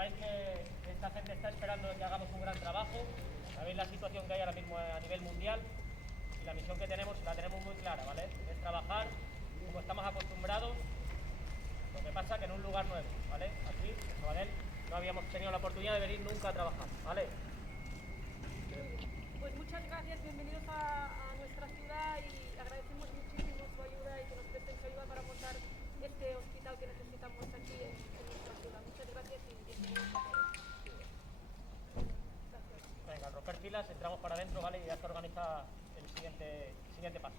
sepáis que esta gente está esperando que hagamos un gran trabajo. Sabéis la situación que hay ahora mismo a nivel mundial y la misión que tenemos la tenemos muy clara, ¿vale? Es trabajar como estamos acostumbrados. Lo que pasa que en un lugar nuevo, ¿vale? Aquí, en Sabadell, no habíamos tenido la oportunidad de venir nunca a trabajar, ¿vale? Pues muchas gracias, bienvenidos a nuestra ciudad y agradecemos muchísimo su ayuda y que nos presten su ayuda para montar este hospital que necesitamos aquí en nuestra ciudad. Muchas gracias y bienvenidos a todos. Gracias. Venga, al romper filas, entramos para adentro, ¿vale? Y ya se organiza el siguiente paso.